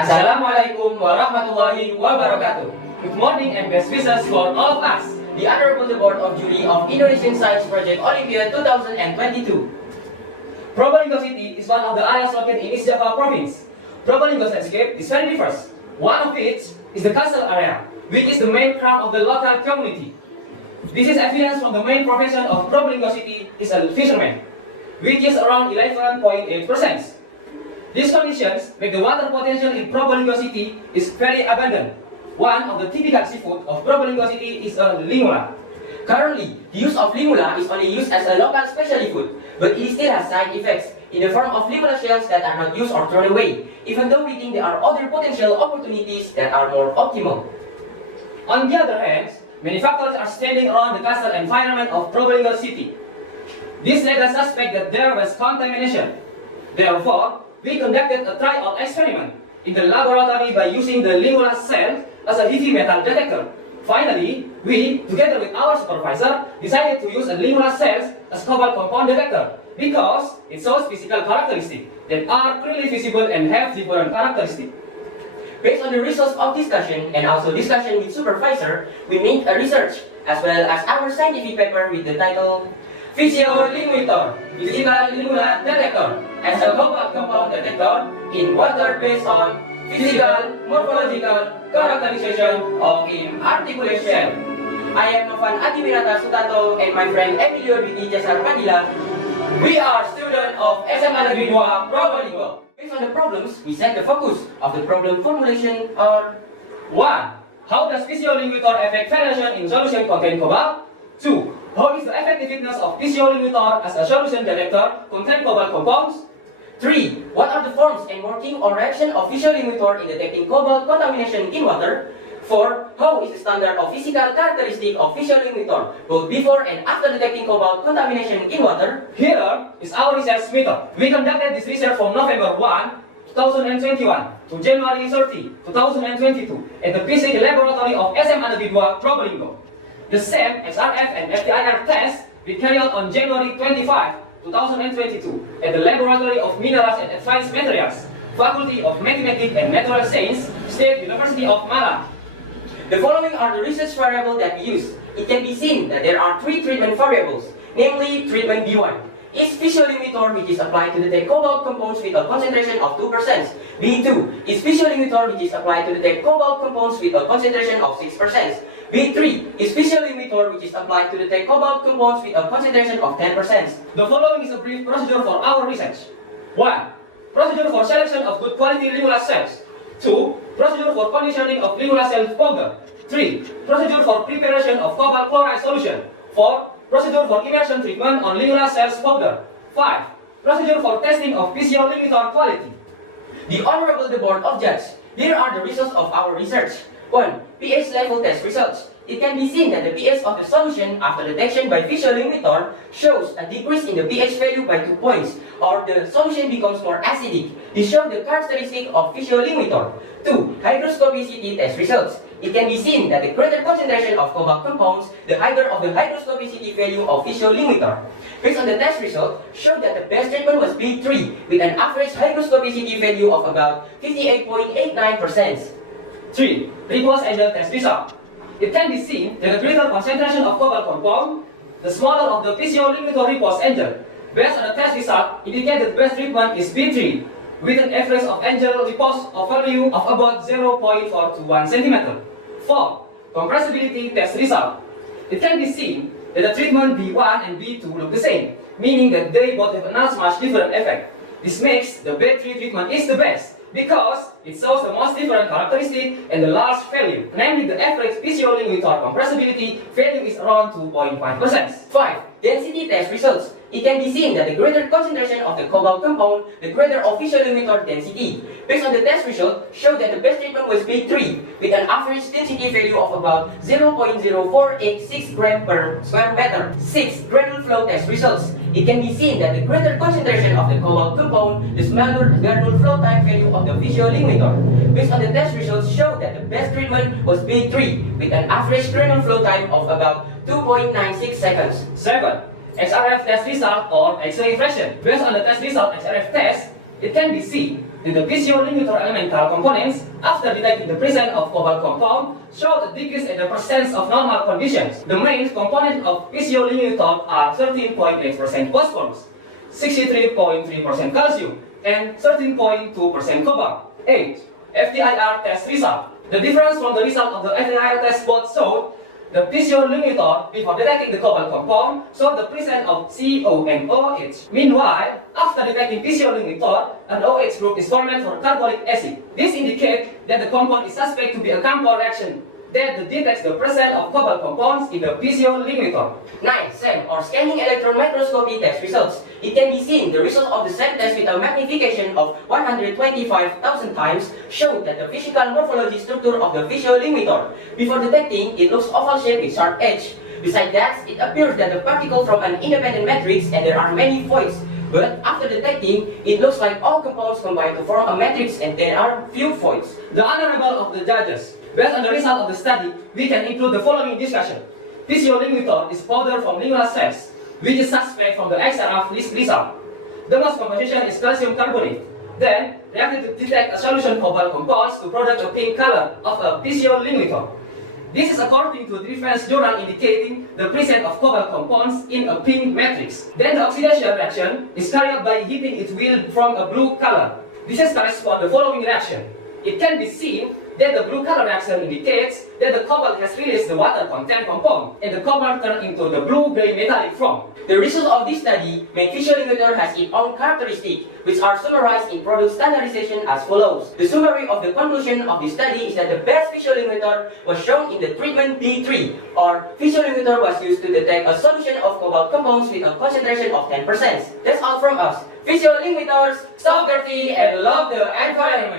Assalamualaikum warahmatullahi wabarakatuh. Good morning and best wishes for all of us. The Honorable Board of Jury of Indonesian Science Project Olympia 2022. Probolinggo City is one of the areas located in East Java Province. Probolinggo's landscape is very diverse. One of which is the castle area, which is the main crown of the local community. This is evidence from the main profession of Probolinggo City is a fisherman, which is around 11.8%. These conditions make the water potential in Probolinggo City is very abundant. One of the typical seafood of Probolinggo City is a lingula. Currently, the use of lingula is only used as a local specialty food, but it still has side effects in the form of lingula shells that are not used or thrown away, even though we think there are other potential opportunities that are more optimal. On the other hand, many factors are standing around the coastal environment of Probolinggo City. This led us suspect that there was contamination. Therefore, we conducted a tryout experiment in the laboratory by using the lingula cell as a heavy metal detector. Finally, we, together with our supervisor, decided to use a lingula cells as cobalt compound detector because it shows physical characteristics that are clearly visible and have different characteristics. Based on the results of discussion and also discussion with supervisor, we made a research as well as our scientific paper with the title Physical Lingula Detector as a cobalt compound detector in water based on physical morphological characterization of articulation. I am Novan Winata Sutanto and my friend Emilio, Dwiky, Cesar, Padilla. We are students of SMA Negeri 2 Probolinggo. Based on the problems, we set the focus of the problem formulation are 1. How does physiolingulator affect variation in solution contain cobalt? 2. How is the effectiveness of physiolingulator as a solution detector contain cobalt compounds? 3. What are the forms and working or reaction of physiolingulator in detecting cobalt contamination in water? 4. How is the standard of physical characteristic of physiolingulator both before and after detecting cobalt contamination in water? Here is our research method. We conducted this research from November 1, 2021 to January 30, 2022 at the Fisika laboratory of SMA Negeri 2 Probolinggo. The same XRF and FTIR test we carried out on January 25, 2022 at the Laboratory of Minerals and Advanced Materials, Faculty of Mathematics and Natural Science, State University of Malang. The following are the research variables that we use. It can be seen that there are 3 treatment variables, namely treatment B1 is physiolingulator which is applied to detect cobalt compounds with a concentration of 2%. B2 is physiolingulator which is applied to detect cobalt compounds with a concentration of 6%. B3 is physiolingulator which is applied to detect cobalt compounds with a concentration of 10%. The following is a brief procedure for our research. 1. Procedure for selection of good quality lingula cells. 2. Procedure for conditioning of lingula cell powder. 3. Procedure for preparation of cobalt chloride solution. 4. Procedure for immersion treatment on lingula cells powder. 5. Procedure for testing of physiolingulator quality. The Honorable Board of Judges, here are the results of our research. 1. pH level test results. It can be seen that the pH of the solution after detection by physiolingulator shows a decrease in the pH value by 2 points, or the solution becomes more acidic. This shows the characteristic of physiolingulator. 2. Hygroscopicity test results. It can be seen that the greater concentration of cobalt compounds, the higher of the hygroscopicity value of physiolingulator. Based on the test result, showed that the best treatment was B3 with an average hygroscopicity value of about 58.89%. 3. Repose angle test result. It can be seen that the greater concentration of cobalt compound, the smaller of the physiolingulator repose angle. Based on the test result, indicated the best treatment is B3 with an average of angle repose of value of about 0.4 to 1 cm. 4. Compressibility test result. It can be seen that the treatment B1 and B2 look the same, meaning that they both have not much different effect. This makes the B3 treatment is the best because it shows the most different characteristic and the large value, namely the average physiolingulator compressibility value is around 2.5%. 5. Density test results. It can be seen that the greater concentration of the cobalt compound, the greater of physiolingulator density. Based on the test result, showed that the best treatment was B3 with an average density value of about 0.0486 gram per square meter. 6. Granule flow test results. It can be seen that the greater concentration of the cobalt compound, the smaller granule flow time value of the physiolingulator. Based on the test results, showed that the best treatment was B3 with an average granule flow time of about 2.96 seconds. 7. XRF test result or X-ray refraction. Based on the test result XRF test, it can be seen The piezoelectric elemental components, after detecting the presence of cobalt compound, showed a decrease in the percent of normal conditions. The main components of piezoelectric are 13.8% phosphorus, 63.3% calcium, and 13.2% cobalt. 8. FTIR test result. The difference from the result of the FTIR test both showed the piezoelectric before detecting the cobalt compound showed the presence of CO and OH. Meanwhile, after detecting piezoelectric, an OH group is formed for carbonic acid. This indicates that the compound is suspect to be a chemical reaction that detects the presence of cobalt compounds in the piezoelectric. 9. SEM or scanning electron microscopy test results. It can be seen the result of the SEM test with a magnification of 125,000 times showed that the physical morphology structure of the piezoelectric. Before detecting, it looks oval shaped with sharp edge. Besides that, it appears that the particle from an independent matrix and there are many voids. But after detecting, it looks like all compounds combine to form a matrix and there are few voids. The honorable of the judges. Based on the result of the study, we can include the following discussion. Piezoelectric is powder from linear cells, which is suspect from the XRF list result. The mass composition is calcium carbonate. Then, reacted to detect a solution of cobalt compounds to produce a pink color of a piezoelectric. This is according to the reference journal indicating the presence of cobalt compounds in a pink matrix. Then the oxidation reaction is carried out by heating it will from a blue color. This is correspond to the following reaction. It can be seen that the blue color reaction indicates that the cobalt has released the water content compound and the cobalt turned into the blue-gray metallic form. The result of this study made piezoelectric has its own characteristics, which are summarized in product standardization as follows. The summary of the conclusion of this study is that the best piezoelectric was shown in the treatment B3, or piezoelectric was used to detect a solution of cobalt compounds with a concentration of 10%. That's all from us. Piezoelectrics, stop dirty and love the environment.